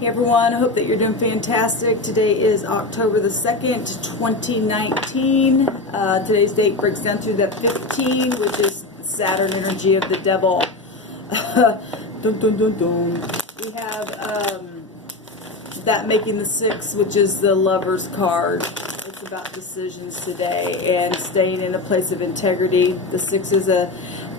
Hey everyone, I hope that you're doing fantastic. Today is October the 2nd, 2019. Today's date breaks down through that 15, which is Saturn energy of the devil. Dun, dun, dun, dun. We have that making the 6, which is the Lover's card. It's about decisions today and staying in a place of integrity. The 6 is a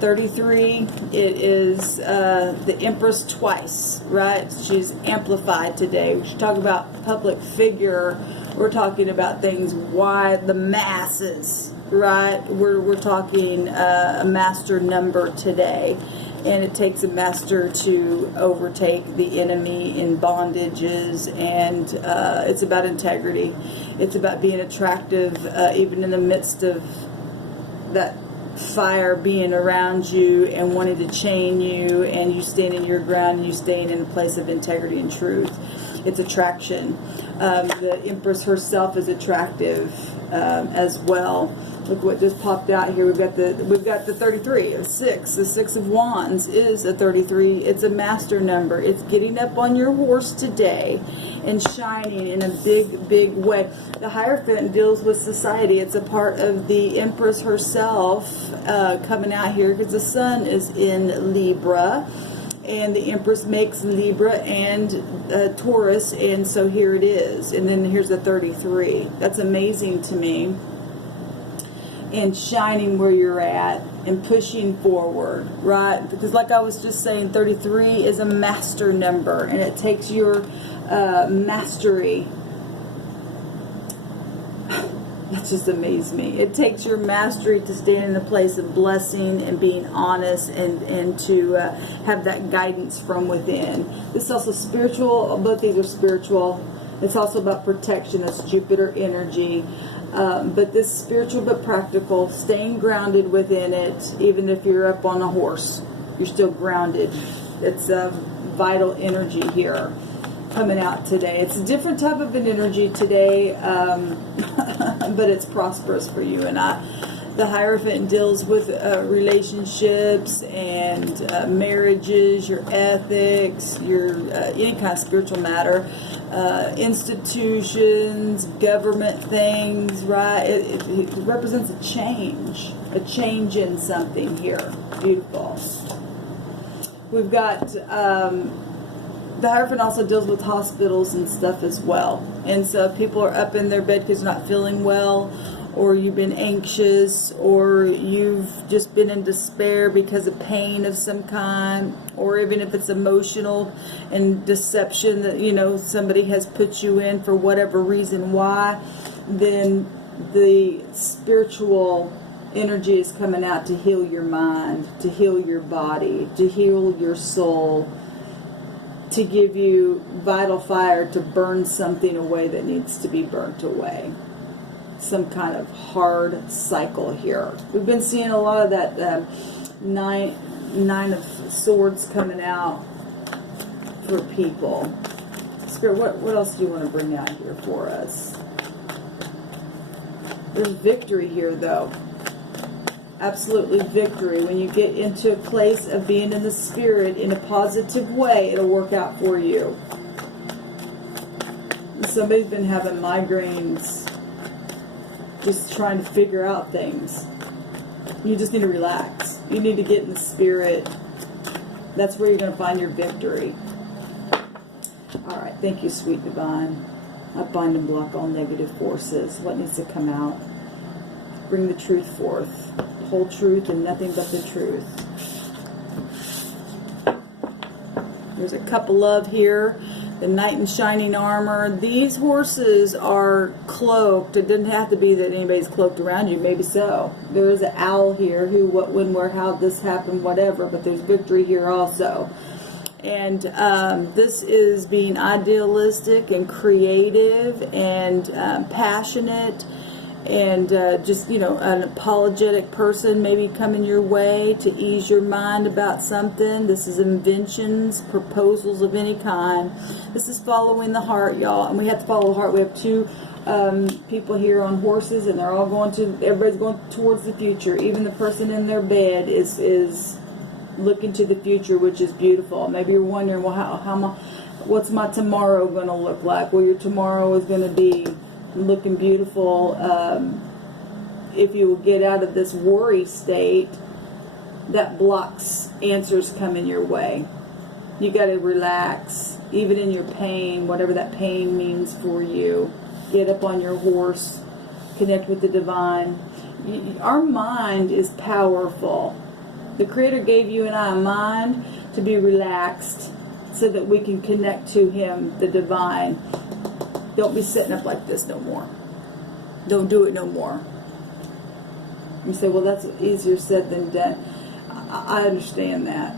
33. It is the Empress twice, right? She's amplified today. We should talk about public figure. We're talking about things wide, the masses, right? We're talking a master number today, and it takes a master to overtake the enemy in bondages, and it's about integrity. It's about being attractive, even in the midst of that fire being around you and wanting to chain you, and you standing your ground and you staying in a place of integrity and truth. It's attraction. The Empress herself is attractive as well. Look what just popped out here. We've got the 33, a 6. The 6 of Wands is a 33. It's a master number. It's getting up on your horse today and shining in a big way. The Hierophant deals with society. It's a part of the Empress herself coming out here, because the Sun is in Libra, and the Empress makes Libra and Taurus, and so here it is. And then here's the 33. That's amazing to me. And shining where you're at and pushing forward, right? Because like I was just saying, 33 is a master number, and it takes your mastery. That just amazed me. It takes your mastery to stand in a place of blessing and being honest, and to have that guidance from within. This is also spiritual. Both these are spiritual. It's also about protection. That's Jupiter energy. But this spiritual but practical, staying grounded within it. Even if you're up on a horse, you're still grounded. It's a vital energy here coming out today. It's a different type of an energy today, but it's prosperous for you and I. The Hierophant deals with relationships and marriages, your ethics, your any kind of spiritual matter, institutions, government things, right? It represents a change in something here. Beautiful. We've got the Hierophant also deals with hospitals and stuff as well. And so people are up in their bed because they're not feeling well, or you've been anxious, or you've just been in despair because of pain of some kind, or even if it's emotional and deception that, you know, somebody has put you in for whatever reason why, then the spiritual energy is coming out to heal your mind, to heal your body, to heal your soul, to give you vital fire to burn something away that needs to be burnt away. Some kind of hard cycle here. We've been seeing a lot of that nine of swords coming out for people. Spirit, what else do you want to bring out here for us? There's victory here, though. Absolutely victory. When you get into a place of being in the spirit in a positive way, it'll work out for you. Somebody's been having migraines, just trying to figure out things. You just need to relax. You need to get in the spirit. That's where you're going to find your victory. All right. Thank you, sweet divine. I bind and block all negative forces. What needs to come out? Bring the truth forth. Whole truth and nothing but the truth. There's a couple of here. The Knight in Shining Armor. These horses are cloaked. It didn't have to be that anybody's cloaked around you. Maybe so. There is an owl here who, what, when, where, how this happened, whatever. But there's victory here also. And this is being idealistic and creative and passionate. And just, you know, an apologetic person maybe coming your way to ease your mind about something. This is inventions, proposals of any kind. This is following the heart, y'all. And we have to follow the heart. We have two people here on horses, and they're all everybody's going towards the future. Even the person in their bed is looking to the future, which is beautiful. Maybe you're wondering, well, What's my tomorrow going to look like? Well, your tomorrow is going to be looking beautiful. If you will get out of this worry state that blocks answers coming your way. You got to relax, even in your pain, whatever that pain means for you. Get up on your horse, connect with the divine. Our mind is powerful. The Creator gave you and I a mind to be relaxed so that we can connect to Him, the divine. Don't be sitting up like this no more. Don't do it no more. You say, well, that's easier said than done. I understand that.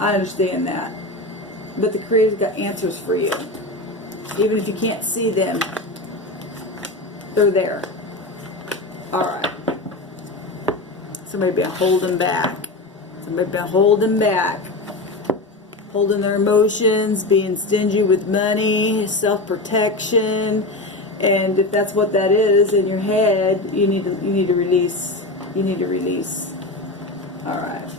I understand that. But the Creator's got answers for you. Even if you can't see them, they're there. Alright. Somebody been holding back. Somebody been holding back. Holding their emotions, being stingy with money, self-protection. And if that's what that is in your head, you need to release. You need to release. Alright.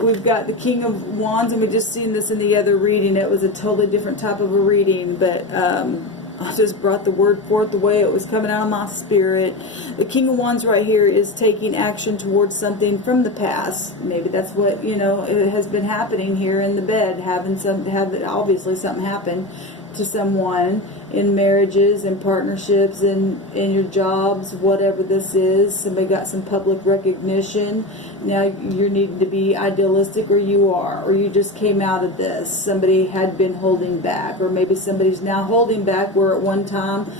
We've got the King of Wands, and we've just seen this in the other reading. It was a totally different type of a reading, but I just brought the word forth the way it was coming out of my spirit. The King of Wands right here is taking action towards something from the past. Maybe that's what, it has been happening here in the bed, obviously something happened to someone in marriages and partnerships and in your jobs, whatever this is. Somebody got some public recognition. Now you're needing to be idealistic, or you just came out of this. Somebody had been holding back, or maybe somebody's now holding back where at one time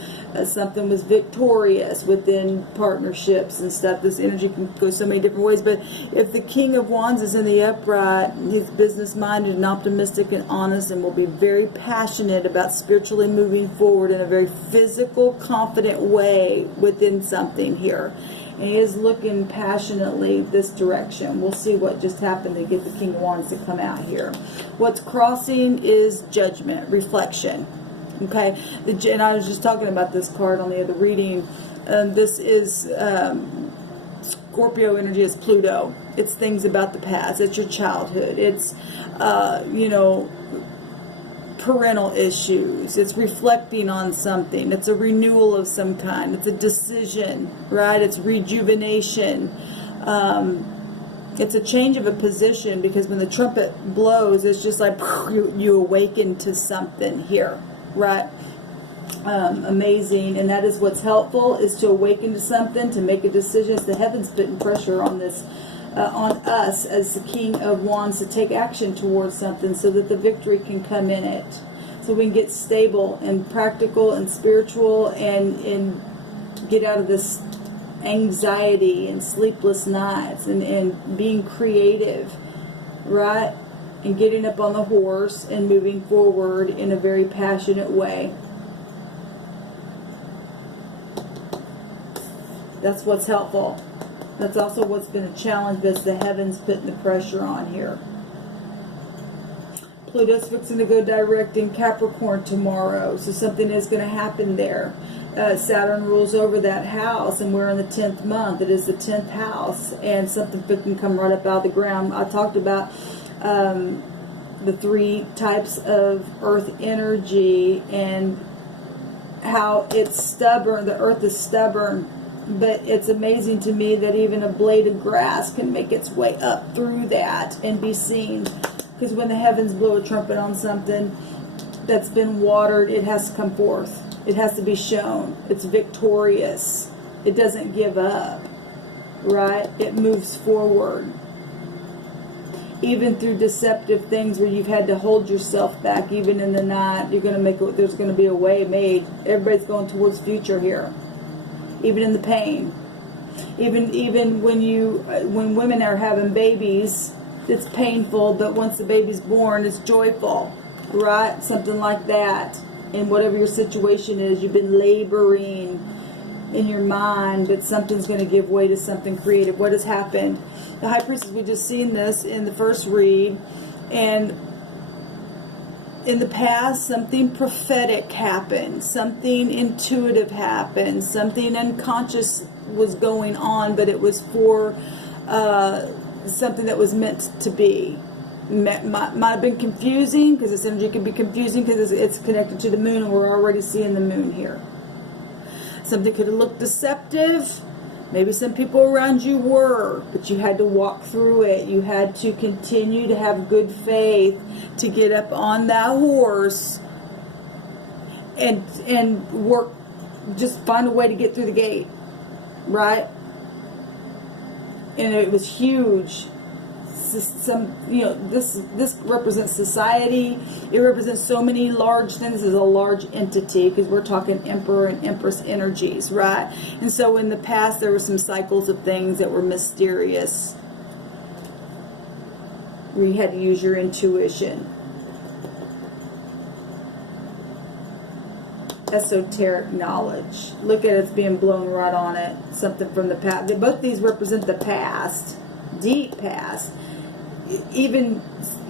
something was victorious within partnerships and stuff. This energy can go so many different ways, but if the King of Wands is in the upright, he's business-minded and optimistic and honest, and will be very passionate about spiritually moving forward in a very physical, confident way within something here. And he is looking passionately this direction. We'll see what just happened to get the King of Wands to come out here. What's crossing is judgment, reflection. Okay, and I was just talking about this card on the other reading. This is Scorpio energy is Pluto. It's things about the past. It's your childhood. It's, parental issues. It's reflecting on something. It's a renewal of some kind. It's a decision, right? It's rejuvenation. It's a change of a position, because when the trumpet blows, it's just like you awaken to something here. Right? Amazing. And that is what's helpful, is to awaken to something, to make a decision. It's the heavens putting pressure on this, on us as the King of Wands, to take action towards something so that the victory can come in it. So we can get stable and practical and spiritual and get out of this anxiety and sleepless nights and being creative, right? And getting up on the horse and moving forward in a very passionate way. That's what's helpful. That's also what's been a challenge, that's the heavens putting the pressure on here. Pluto's fixing to go direct in Capricorn tomorrow, so something is going to happen there. Saturn rules over that house, and we're in the 10th month. It is the 10th house, and something can come right up out of the ground. I talked about the 3 types of earth energy and how it's stubborn. The earth is stubborn, but it's amazing to me that even a blade of grass can make its way up through that and be seen. Because when the heavens blow a trumpet on something that's been watered, it has to come forth. It has to be shown. It's victorious. It doesn't give up, right? It moves forward. Even through deceptive things where you've had to hold yourself back, even in the night, there's going to be a way made. Everybody's going towards future here. Even in the pain. Even when women are having babies, it's painful, but once the baby's born, it's joyful, right? Something like that. And whatever your situation is, you've been laboring in your mind, but something's going to give way to something creative. What has happened? The High Priestess, we just seen this in the first read, and in the past, something prophetic happened, something intuitive happened, something unconscious was going on, but it was for something that was meant to be. might have been confusing, because this energy can be confusing because it's connected to the moon, and we're already seeing the moon here. Something could have looked deceptive. Maybe some people around you were, but you had to walk through it. You had to continue to have good faith to get up on that horse and work, just find a way to get through the gate, right? And it was huge. This represents society. It represents so many large things. This is a large entity, because we're talking emperor and empress energies, right? And so in the past, there were some cycles of things that were mysterious, where you had to use your intuition. Esoteric knowledge. Look at it's being blown right on it. Something from the past. Both these represent the past, deep past. Even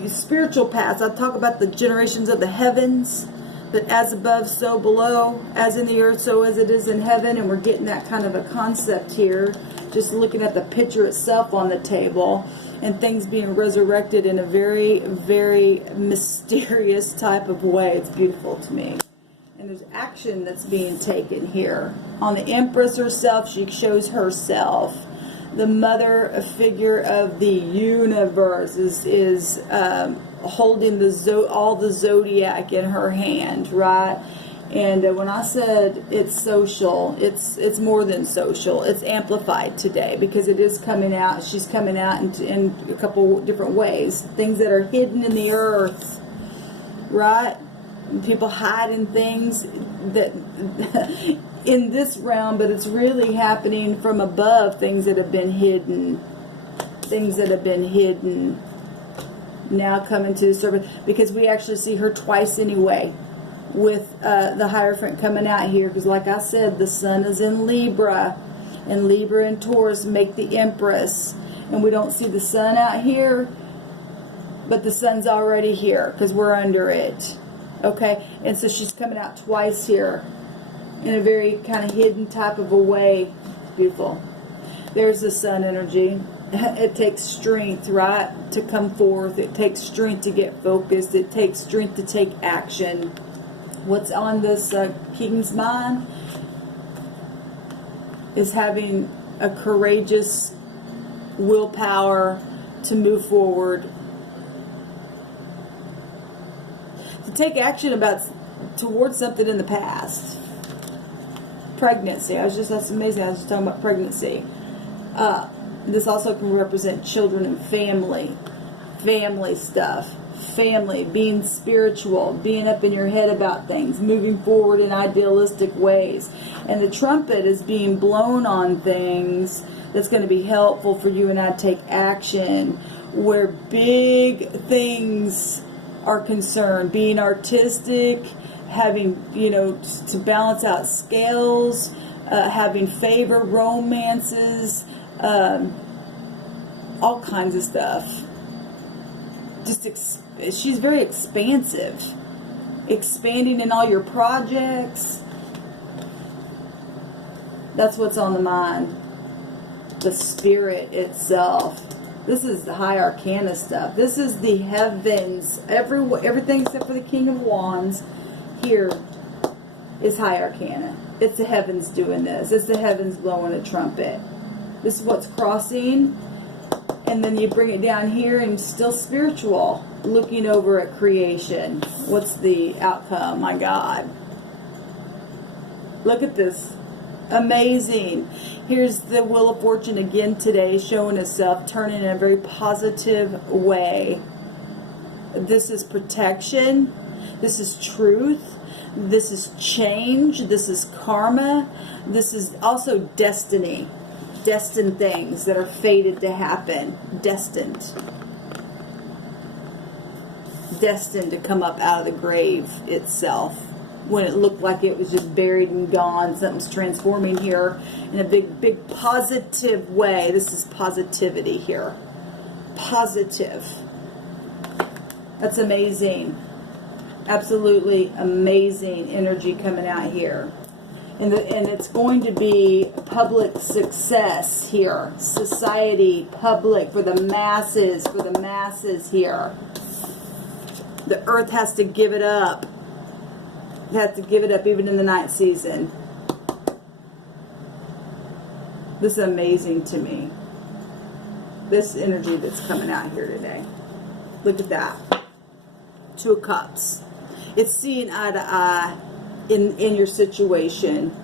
spiritual past. I talk about the generations of the heavens, but as above, so below, as in the earth, so as it is in heaven. And we're getting that kind of a concept here, just looking at the picture itself on the table, and things being resurrected in a very, very mysterious type of way. It's beautiful to me. And there's action that's being taken here. On the Empress herself, she shows herself. The mother figure of the universe is holding all the zodiac in her hand, right? And when I said it's social, it's more than social. It's amplified today, because it is coming out. She's coming out in a couple different ways. Things that are hidden in the earth, right? People hiding things that in this realm, but it's really happening from above. Things that have been hidden, now coming to the surface, because we actually see her twice anyway, with the Hierophant coming out here, because like I said, the sun is in Libra, and Libra and Taurus make the Empress, and we don't see the sun out here, but the sun's already here because we're under it. Okay, and so she's coming out twice here in a very kind of hidden type of a way. Beautiful. There's the sun energy. It takes strength, right, to come forth. It takes strength to get focused. It takes strength to take action. What's on this king's mind is having a courageous willpower to move forward, to take action towards something in the past. Pregnancy. That's amazing. I was just talking about pregnancy. This also can represent children and family stuff. Family, being spiritual, being up in your head about things, moving forward in idealistic ways. And the trumpet is being blown on things that's going to be helpful for you and I to take action where big things are concerned. Being artistic, having, to balance out scales, having favor, romances, all kinds of stuff. She's very expansive, expanding in all your projects. That's what's on the mind. The spirit itself. This is the high arcana stuff. This is the heavens. Everything except for the King of Wands here is high arcana. It's the heavens doing this. It's the heavens blowing a trumpet. This is what's crossing. And then you bring it down here and still spiritual. Looking over at creation. What's the outcome? My God. Look at this. Amazing. Here's the Wheel of Fortune again today, showing itself, turning in a very positive way. This is protection. This is truth. This is change. This is karma. This is also destiny. Destined things that are fated to happen. Destined to come up out of the grave itself. When it looked like it was just buried and gone, something's transforming here in a big positive way. This is positivity here. Positive. That's amazing. Absolutely amazing energy coming out here. And it's going to be public success here. Society, public, for the masses here. The earth has to give it up. It has to give it up even in the night season. This is amazing to me. This energy that's coming out here today. Look at that. Two of Cups. It's seeing eye to eye in your situation.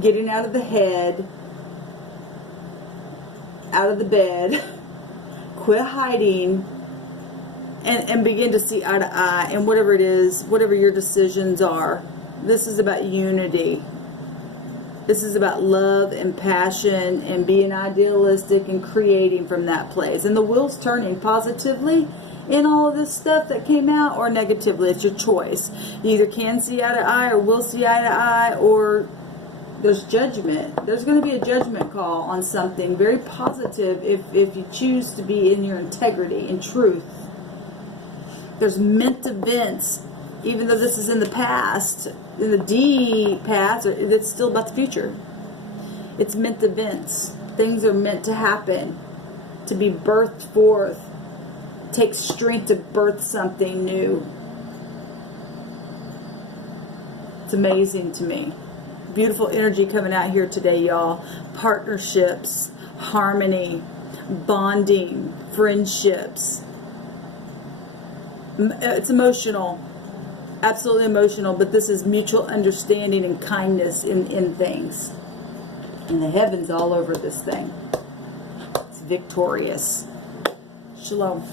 Getting out of the head. Out of the bed. Quit hiding. And begin to see eye to eye. And whatever it is, whatever your decisions are. This is about unity. This is about love and passion and being idealistic and creating from that place. And the wheel's turning positively in all of this stuff that came out, or negatively. It's your choice. You either can see eye to eye or will see eye to eye, or there's judgment. There's going to be a judgment call on something very positive if you choose to be in your integrity and truth. There's meant events, even though this is in the past, in the D past, it's still about the future. It's meant events. Things are meant to happen, to be birthed forth. It takes strength to birth something new. It's amazing to me. Beautiful energy coming out here today, y'all. Partnerships, harmony, bonding, friendships. It's emotional. Absolutely emotional, but this is mutual understanding and kindness in things. And the heavens all over this thing. It's victorious. Shalom.